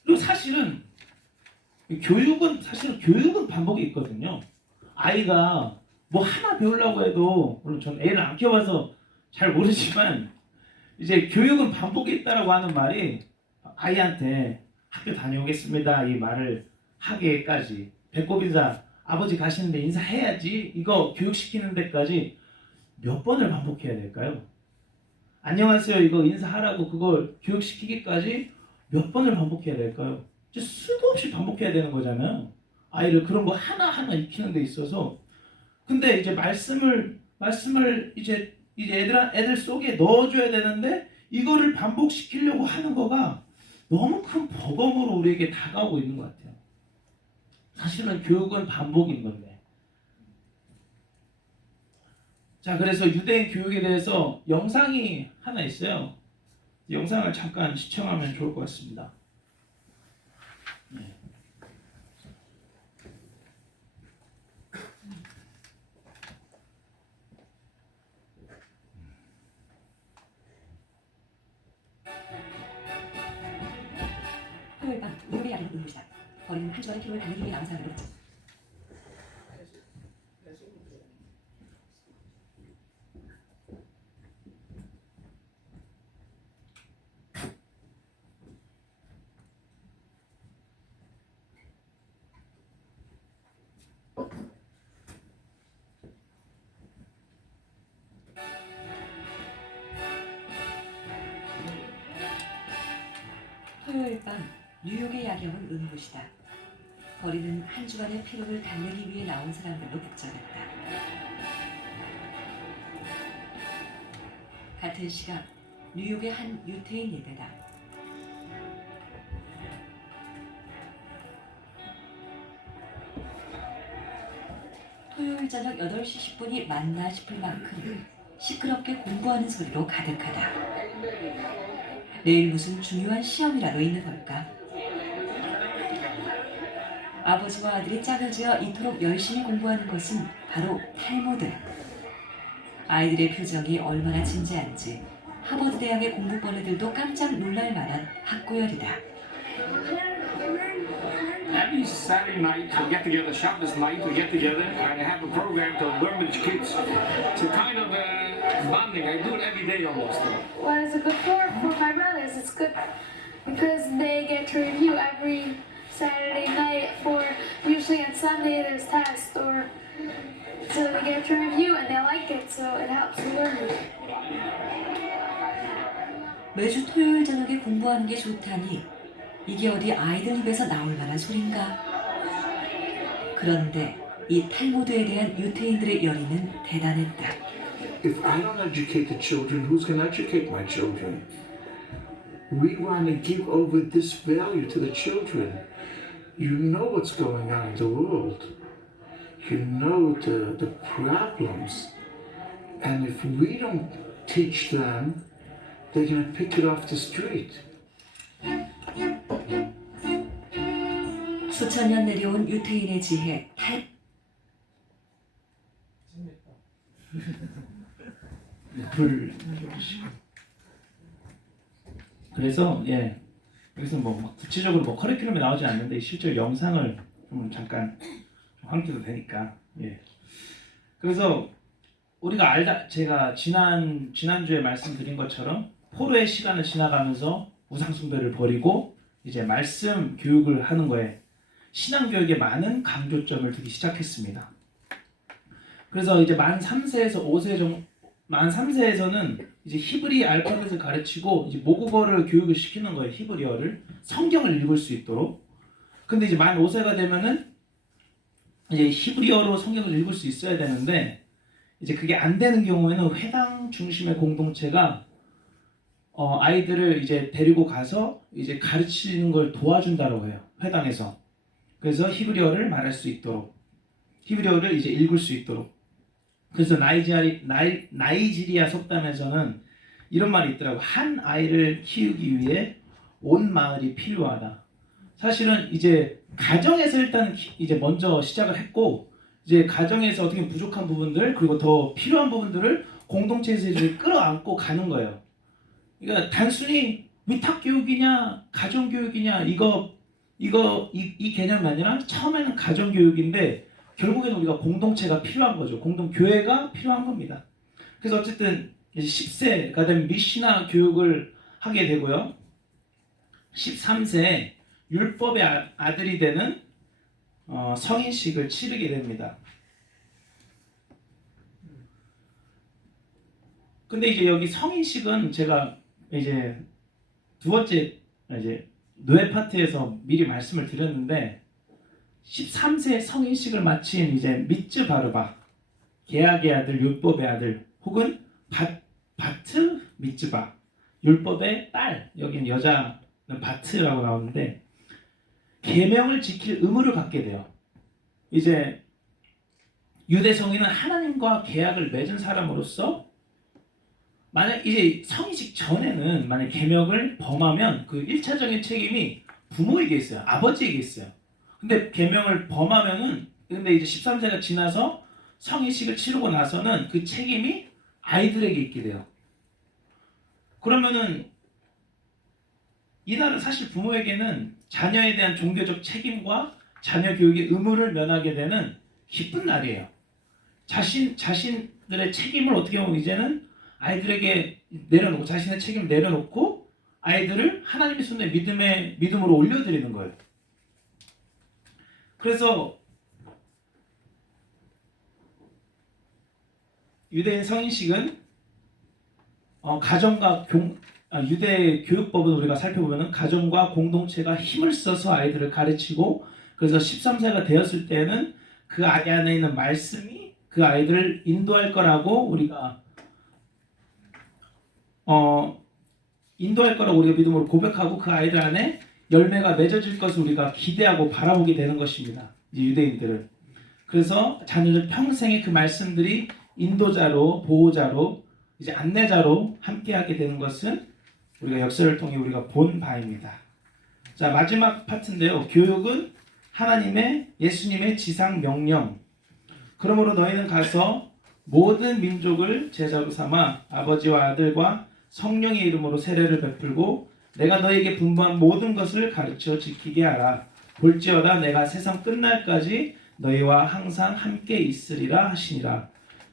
그리고 사실은 교육은 반복이 있거든요. 아이가 하나 배우려고 해도 물론 전 애를 안 키워봐서 잘 모르지만 이제 교육은 반복이 있다라고 하는 말이 아이한테 학교 다녀오겠습니다 이 말을 하기까지 배꼽 인사 아버지 가시는데 인사해야지 이거 교육시키는 데까지 몇 번을 반복해야 될까요? 안녕하세요 이거 인사하라고 그걸 교육시키기까지 몇 번을 반복해야 될까요? 수도 없이 반복해야 되는 거잖아요. 아이를 그런 거 하나하나 익히는 데 있어서. 근데 이제 말씀을 이제 이제 애들 속에 넣어줘야 되는데 이거를 반복시키려고 하는 거가 너무 큰 버거움으로 우리에게 다가오고 있는 것 같아요. 사실은 교육은 반복인 건데. 자, 그래서 유대인 교육에 대해서 영상이 하나 있어요. 영상을 잠깐 시청하면 좋을 것 같습니다. 네. 토요일 밤 뉴욕의 야경은 눈부시다. 거리는 한 주간의 피로를 달래기 위해 나온 사람으로 있죠. 토요일 밤 뉴욕의 야경은 눈부시다. 거리는 한 주간의 피로를 달래기 위해 나온 사람들로 북적였다. 같은 시각 뉴욕의 한 유태인 예배당. 토요일 저녁 8시 10분이 맞나 싶을 만큼 시끄럽게 공부하는 소리로 가득하다. 내일 무슨 중요한 시험이라도 있는 걸까? 아버지와 아들이 짝을 지어 이토록 열심히 공부하는 것은 바로 탈무드. 아이들의 표정이 얼마나 진지한지 하버드 대학의 공부벌레들도 깜짝 놀랄 만한 학구열이다. Every Saturday night we get together, Shabbos night we get together and have a program to learn with the kids. It's a kind of bonding. I do it every day almost. What is it good for my brothers? It's good because they get to review every Saturday night for usually on Sunday there's tests or so they get to review and they like it so it helps them learn. 매주 토요일 저녁에 공부하는 게 좋다니 이게 어디 아이들 입에서 나올 만한 소린가? 그런데 이 탈무드에 대한 유태인들의 열의는 대단했다. If I don't educate the children, who's going to educate my children? We want to give over this value to the children. You know what's going on in the world. You know the problems. And if we don't teach them, they're going to pick it off the street. 수천 년 내려온 유태인의 지혜 그래서 여기서 뭐 구체적으로 뭐 커리큘럼이 나오지 않는데 실제 영상을 좀 잠깐 좀 함께도 되니까 그래서 우리가 제가 지난주에 말씀드린 것처럼 포로의 시간을 지나가면서 우상 숭배를 버리고 이제 말씀 교육을 하는 거에 신앙 교육에 많은 강조점을 두기 시작했습니다. 그래서 이제 만 3세에서는 이제 히브리 알파벳을 가르치고 이제 모국어를 교육을 시키는 거예요. 히브리어를 성경을 읽을 수 있도록. 근데 이제 만 5세가 되면은 이제 히브리어로 성경을 읽을 수 있어야 되는데 이제 그게 안 되는 경우에는 회당 중심의 공동체가 아이들을 이제 데리고 가서 이제 가르치는 걸 도와준다고 해요. 회당에서. 그래서 히브리어를 말할 수 있도록, 히브리어를 이제 읽을 수 있도록. 그래서 나이지리아 속담에서는 이런 말이 있더라고. 한 아이를 키우기 위해 온 마을이 필요하다. 사실은 이제 가정에서 일단 이제 먼저 시작을 했고, 이제 가정에서 어떻게 부족한 부분들 그리고 더 필요한 부분들을 공동체에서 이제 끌어안고 가는 거예요. 그러니까 단순히 위탁 교육이냐 가정 교육이냐 이 개념이 아니라 처음에는 가정 교육인데 결국에는 우리가 공동체가 필요한 거죠. 공동 교회가 필요한 겁니다. 그래서 어쨌든 이제 10세가 되면 미시나 교육을 하게 되고요. 13세에 율법의 아들이 되는 성인식을 치르게 됩니다. 근데 이제 여기 성인식은 제가 이제 두 번째 이제 노예 파트에서 미리 말씀을 드렸는데 13세 성인식을 마친 이제 미츠 바르바 계약의 아들 율법의 아들 혹은 바트 미츠바, 율법의 딸, 여긴 여자는 바트라고 나오는데 계명을 지킬 의무를 갖게 돼요. 이제 유대 성인은 하나님과 계약을 맺은 사람으로서 만약 이제 성인식 전에는 만약 계명을 범하면 그 1차적인 책임이 부모에게 있어요. 아버지에게 있어요. 근데 계명을 범하면은 근데 이제 13세가 지나서 성인식을 치르고 나서는 그 책임이 아이들에게 있게 돼요. 그러면은 이날은 사실 부모에게는 자녀에 대한 종교적 책임과 자녀 교육의 의무를 면하게 되는 기쁜 날이에요. 자신들의 책임을 어떻게 보면 이제는 아이들에게 내려놓고 자신의 책임을 내려놓고 아이들을 하나님의 손에 믿음으로 올려드리는 거예요. 그래서 유대인 성인식은 가정과 유대 교육법은 우리가 살펴보면 가정과 공동체가 힘을 써서 아이들을 가르치고 그래서 13세가 되었을 때는 그 아이 안에 있는 말씀이 그 아이들을 인도할 거라고 우리가 믿음으로 고백하고 그 아이들 안에 열매가 맺어질 것을 우리가 기대하고 바라보게 되는 것입니다. 유대인들은. 그래서 자녀들 평생에 그 말씀들이 인도자로, 보호자로, 이제 안내자로 함께하게 되는 것은 우리가 역사를 통해 우리가 본 바입니다. 자, 마지막 파트인데요. 교육은 하나님의 예수님의 지상 명령. 그러므로 너희는 가서 모든 민족을 제자로 삼아 아버지와 아들과 성령의 이름으로 세례를 베풀고 내가 너희에게 분부한 모든 것을 가르쳐 지키게 하라. 볼지어다 내가 세상 끝날까지 너희와 항상 함께 있으리라 하시니라.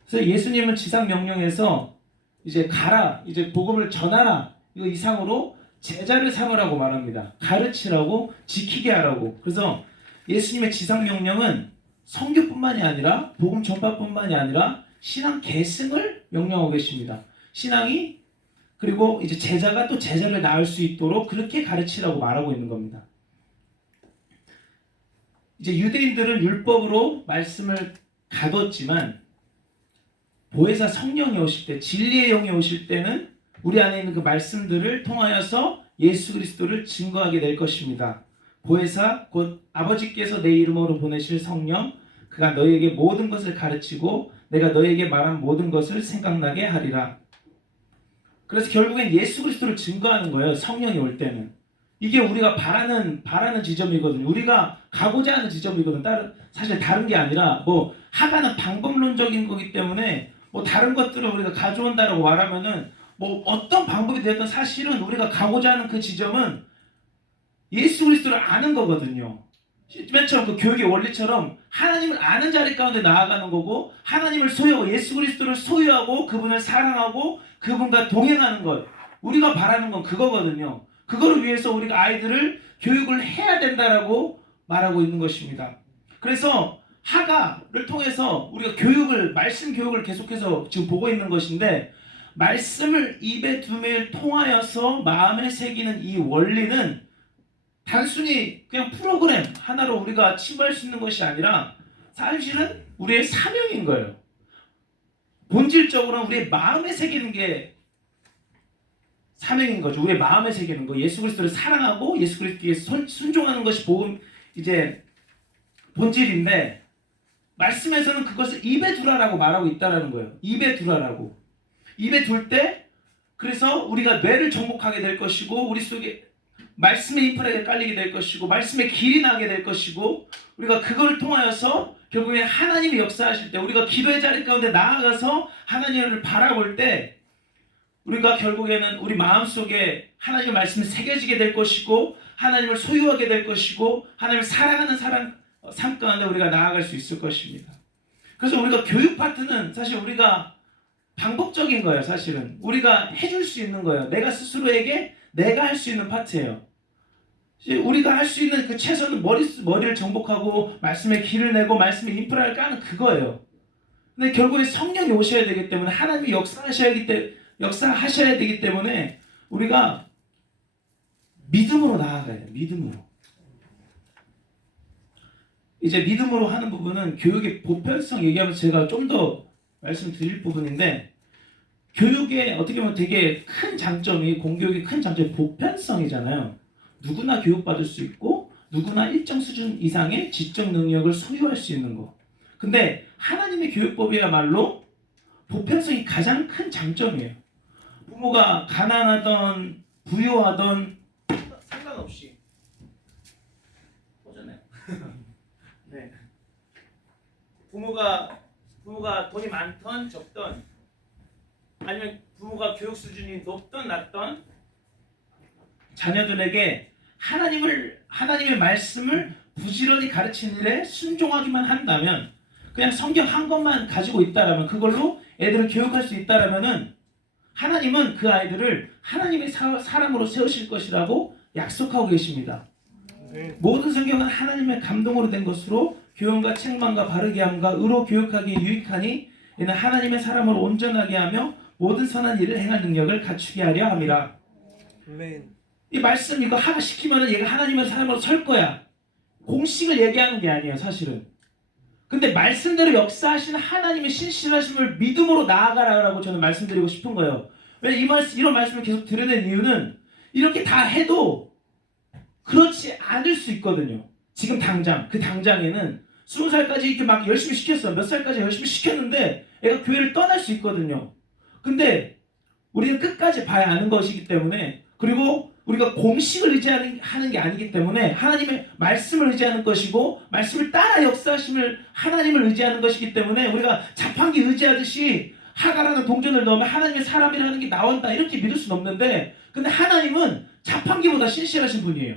그래서 예수님은 지상 명령에서 이제 가라, 이제 복음을 전하라 이거 이상으로 제자를 삼으라고 말합니다. 가르치라고, 지키게 하라고. 그래서 예수님의 지상 명령은 선교뿐만이 아니라 복음 전파뿐만이 아니라 신앙 계승을 명령하고 계십니다. 신앙이 그리고 이제 제자가 또 제자를 낳을 수 있도록 그렇게 가르치라고 말하고 있는 겁니다. 이제 유대인들은 율법으로 말씀을 가뒀지만 보혜사 성령이 오실 때, 진리의 영이 오실 때는 우리 안에 있는 그 말씀들을 통하여서 예수 그리스도를 증거하게 될 것입니다. 보혜사 곧 아버지께서 내 이름으로 보내실 성령, 그가 너희에게 모든 것을 가르치고 내가 너희에게 말한 모든 것을 생각나게 하리라. 그래서 결국엔 예수 그리스도를 증거하는 거예요. 성령이 올 때는. 이게 우리가 바라는 지점이거든요. 우리가 가고자 하는 지점이거든. 사실 다른 게 아니라 뭐 하가는 방법론적인 거기 때문에 뭐 다른 것들을 우리가 가져온다라고 말하면은 뭐 어떤 방법이 되든 사실은 우리가 가고자 하는 그 지점은 예수 그리스도를 아는 거거든요. 맨처럼 그 교육의 원리처럼 하나님을 아는 자리 가운데 나아가는 거고 하나님을 소유하고 예수 그리스도를 소유하고 그분을 사랑하고 그분과 동행하는 것. 우리가 바라는 건 그거거든요. 그거를 위해서 우리가 아이들을 교육을 해야 된다라고 말하고 있는 것입니다. 그래서 하가를 통해서 우리가 말씀 교육을 계속해서 지금 보고 있는 것인데 말씀을 입에 두매일 통하여서 마음에 새기는 이 원리는 단순히 그냥 프로그램 하나로 우리가 침범할 수 있는 것이 아니라 사실은 우리의 사명인 거예요. 본질적으로는 우리의 마음에 새기는 게 사명인 거죠. 우리의 마음에 새기는 거. 예수 그리스도를 사랑하고 예수 그리스도에 순종하는 것이 이제 본질인데 말씀에서는 그것을 입에 두라라고 말하고 있다라는 거예요. 입에 두라라고. 입에 둘 때 그래서 우리가 뇌를 정복하게 될 것이고 우리 속에 말씀의 인프라가 깔리게 될 것이고 말씀의 길이 나게 될 것이고 우리가 그걸 통하여서 결국에 하나님이 역사하실 때 우리가 기도의 자리 가운데 나아가서 하나님을 바라볼 때 우리가 결국에는 우리 마음속에 하나님의 말씀이 새겨지게 될 것이고 하나님을 소유하게 될 것이고 하나님을 사랑하는 삶 가운데 우리가 나아갈 수 있을 것입니다. 그래서 우리가 교육 파트는 사실 우리가 방법적인 거예요. 사실은 우리가 해줄 수 있는 거예요. 내가 스스로에게 내가 할 수 있는 파트예요. 우리가 할 수 있는 그 최선은 머리를 정복하고 말씀의 길을 내고 말씀의 인프라를 까는 그거예요. 근데 결국에 성령이 오셔야 되기 때문에 하나님이 역사하셔야 되기 때문에 우리가 믿음으로 나아가야 돼요. 믿음으로. 이제 믿음으로 하는 부분은 교육의 보편성 얘기하면서 제가 좀 더 말씀드릴 부분인데 교육의 어떻게 보면 되게 큰 장점이 공교육의 큰 장점이 보편성이잖아요. 누구나 교육받을 수 있고 누구나 일정 수준 이상의 지적 능력을 소유할 수 있는 거. 근데 하나님의 교육법이야말로 보편성이 가장 큰 장점이에요. 부모가 가난하던 부유하던 상관없이 보잖아요. 네. 부모가 돈이 많던 적던 아니면 부모가 교육 수준이 높던 낮던 자녀들에게 하나님의 말씀을 부지런히 가르치는 일에 순종하기만 한다면, 그냥 성경 한 것만 가지고 있다라면, 그걸로 애들을 교육할 수 있다라면은 하나님은 그 아이들을 하나님의 사람으로 세우실 것이라고 약속하고 계십니다. 모든 성경은 하나님의 감동으로 된 것으로 교훈과 책망과 바르게 함과 의로 교육하기에 유익하니 이는 하나님의 사람을 온전하게 하며 모든 선한 일을 행할 능력을 갖추게 하려 함이라. 이 말씀 이거 하나 시키면은 얘가 하나님의 사람으로 설 거야. 공식을 얘기하는 게 아니에요, 사실은. 근데 말씀대로 역사하시는 하나님의 신실하심을 믿음으로 나아가라고 저는 말씀드리고 싶은 거예요. 왜 이런 말씀을 계속 드러낸 이유는 이렇게 다 해도 그렇지 않을 수 있거든요. 지금 당장 그 당장에는 20살까지 이렇게 막 열심히 시켰어. 몇 살까지 열심히 시켰는데 애가 교회를 떠날 수 있거든요. 근데 우리는 끝까지 봐야 하는 것이기 때문에, 그리고 우리가 공식을 의지하는 게 아니기 때문에 하나님의 말씀을 의지하는 것이고 말씀을 따라 역사하심을 하나님을 의지하는 것이기 때문에 우리가 자판기 의지하듯이 하가라는 동전을 넣으면 하나님의 사람이라는 게 나온다 이렇게 믿을 수는 없는데, 근데 하나님은 자판기보다 신실하신 분이에요.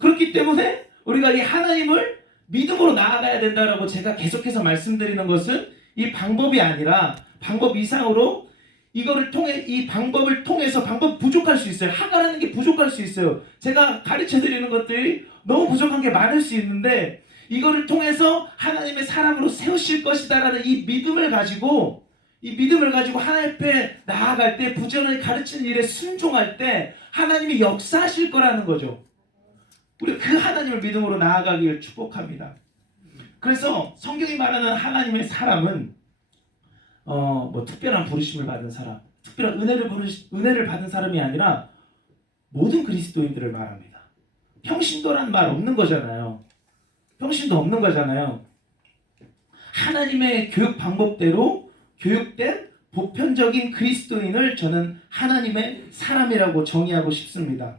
그렇기 때문에 우리가 이 하나님을 믿음으로 나아가야 된다라고 제가 계속해서 말씀드리는 것은 이 방법이 아니라 방법 이상으로 이거를 통해, 이 방법을 통해서 방법 부족할 수 있어요. 하가라는 게 부족할 수 있어요. 제가 가르쳐 드리는 것들이 너무 부족한 게 많을 수 있는데 이거를 통해서 하나님의 사람으로 세우실 것이다라는 이 믿음을 가지고 하나님 앞에 나아갈 때, 부지런히 가르치는 일에 순종할 때 하나님이 역사하실 거라는 거죠. 우리 그 하나님을 믿음으로 나아가기를 축복합니다. 그래서 성경이 말하는 하나님의 사람은 특별한 부르심을 받은 사람, 특별한 은혜를 받은 사람이 아니라 모든 그리스도인들을 말합니다. 평신도란 말 없는 거잖아요. 평신도 없는 거잖아요. 하나님의 교육 방법대로 교육된 보편적인 그리스도인을 저는 하나님의 사람이라고 정의하고 싶습니다.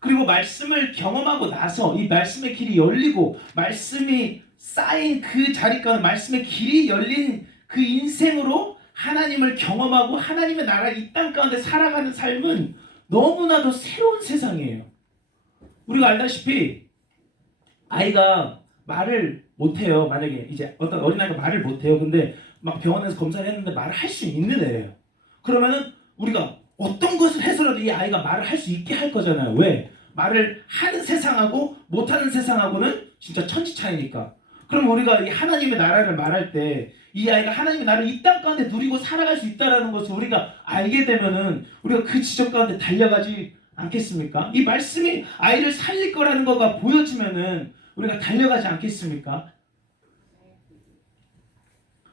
그리고 말씀을 경험하고 나서 이 말씀의 길이 열리고 말씀이 쌓인 그 자리 가운데 말씀의 길이 열린 그 인생으로 하나님을 경험하고 하나님의 나라 이 땅 가운데 살아가는 삶은 너무나도 새로운 세상이에요. 우리가 알다시피 아이가 말을 못해요. 만약에 이제 어떤 어린아이가 말을 못해요. 근데 막 병원에서 검사를 했는데 말을 할 수 있는 애예요. 그러면은 우리가 어떤 것을 해서라도 이 아이가 말을 할 수 있게 할 거잖아요. 왜? 말을 하는 세상하고 못하는 세상하고는 진짜 천지 차이니까. 그럼 우리가 이 하나님의 나라를 말할 때 이 아이가 하나님의 나라를 이 땅 가운데 누리고 살아갈 수 있다는 것을 우리가 알게 되면은 우리가 그 지적 가운데 달려가지 않겠습니까? 이 말씀이 아이를 살릴 거라는 거가 보여지면은 우리가 달려가지 않겠습니까?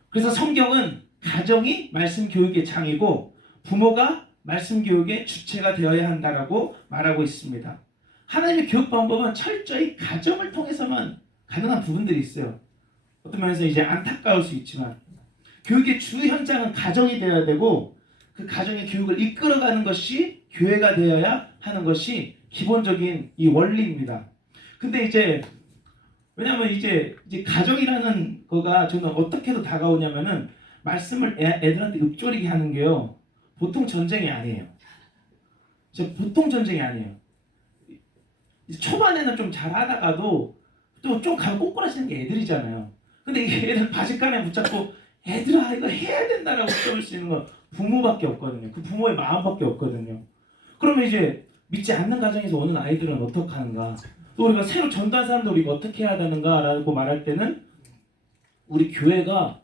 그래서 성경은 가정이 말씀 교육의 장이고 부모가 말씀 교육의 주체가 되어야 한다라고 말하고 있습니다. 하나님의 교육 방법은 철저히 가정을 통해서만 가능한 부분들이 있어요. 어떤 면에서 이제 안타까울 수 있지만 교육의 주 현장은 가정이 되어야 되고 그 가정의 교육을 이끌어가는 것이 교회가 되어야 하는 것이 기본적인 이 원리입니다. 근데 이제 왜냐하면 이제 가정이라는 거가 저는 어떻게도 다가오냐면은 말씀을 애들한테 읊조리게 하는 게요. 보통 전쟁이 아니에요. 보통 전쟁이 아니에요. 초반에는 좀 잘하다가도 또 좀 가면 꼬꾸라지는 게 애들이잖아요. 근데 이게 애들 바지간에 붙잡고 애들아 이거 해야 된다라고 써올 수 있는 건 부모밖에 없거든요. 그 부모의 마음밖에 없거든요. 그러면 이제 믿지 않는 가정에서 오는 아이들은 어떻게 하는가? 또 우리가 새로 전도한 사람들 우리가 어떻게 해야 되는가라고 말할 때는 우리 교회가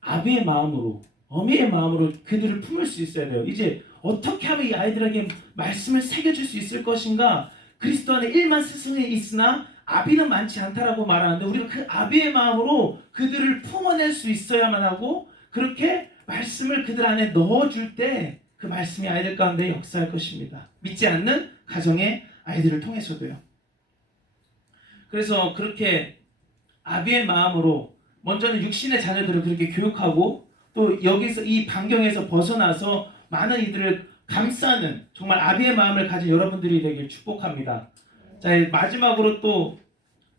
아비의 마음으로 어미의 마음으로 그들을 품을 수 있어야 돼요. 이제 어떻게 하면 이 아이들에게 말씀을 새겨줄 수 있을 것인가? 그리스도 안에 1만 스승이 있으나 아비는 많지 않다라고 말하는데 우리가 그 아비의 마음으로 그들을 품어낼 수 있어야만 하고 그렇게 말씀을 그들 안에 넣어줄 때 그 말씀이 아이들 가운데 역사할 것입니다. 믿지 않는 가정의 아이들을 통해서도요. 그래서 그렇게 아비의 마음으로 먼저는 육신의 자녀들을 그렇게 교육하고 또 여기서 이 반경에서 벗어나서 많은 이들을 감싸는 정말 아비의 마음을 가진 여러분들이 되길 축복합니다. 자, 마지막으로 또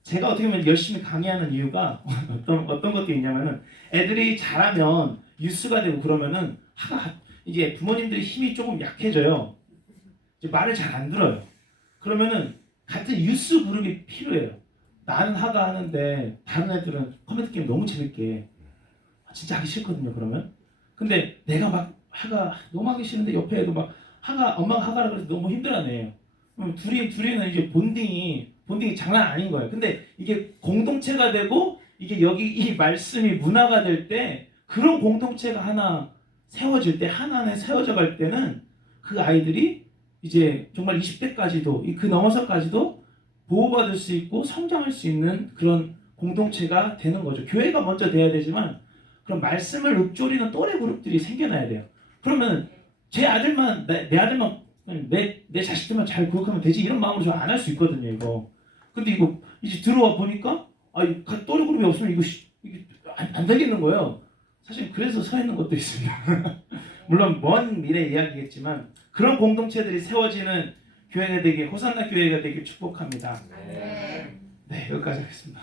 제가 어떻게 보면 열심히 강의하는 이유가 어떤 것도 있냐면은 애들이 잘하면 뉴스가 되고 그러면은 이제 부모님들이 힘이 조금 약해져요. 이제 말을 잘 안 들어요. 그러면은 같은 뉴스 그룹이 필요해요. 나는 하가 하는데 다른 애들은 컴퓨터 게임 너무 재밌게 진짜 하기 싫거든요. 그러면 근데 내가 막 하가 너무 하기 싫은데 옆에 애도 막 엄마가 하가라 그래서 너무 힘들어하네요. 둘이는 이제 본딩이 장난 아닌 거예요. 근데 이게 공동체가 되고 이게 여기 이 말씀이 문화가 될 때 그런 공동체가 하나 세워질 때 하나에 세워져 갈 때는 그 아이들이 이제 정말 20대까지도 그 넘어서까지도 보호받을 수 있고 성장할 수 있는 그런 공동체가 되는 거죠. 교회가 먼저 돼야 되지만 그런 말씀을 읊조리는 또래 그룹들이 생겨나야 돼요. 그러면 제 아들만 내 아들만 내 자식들만 잘 교육하면 되지 이런 마음으로 저 안 할 수 있거든요. 이거. 근데 이거 이제 들어와 보니까 또래 그룹이 없으면 이게 안 되겠는 거예요. 사실 그래서 서 있는 것도 있습니다. 물론 먼 미래 이야기겠지만 그런 공동체들이 세워지는 교회가 되길 호산나 교회가 되길 축복합니다. 네, 여기까지 하겠습니다.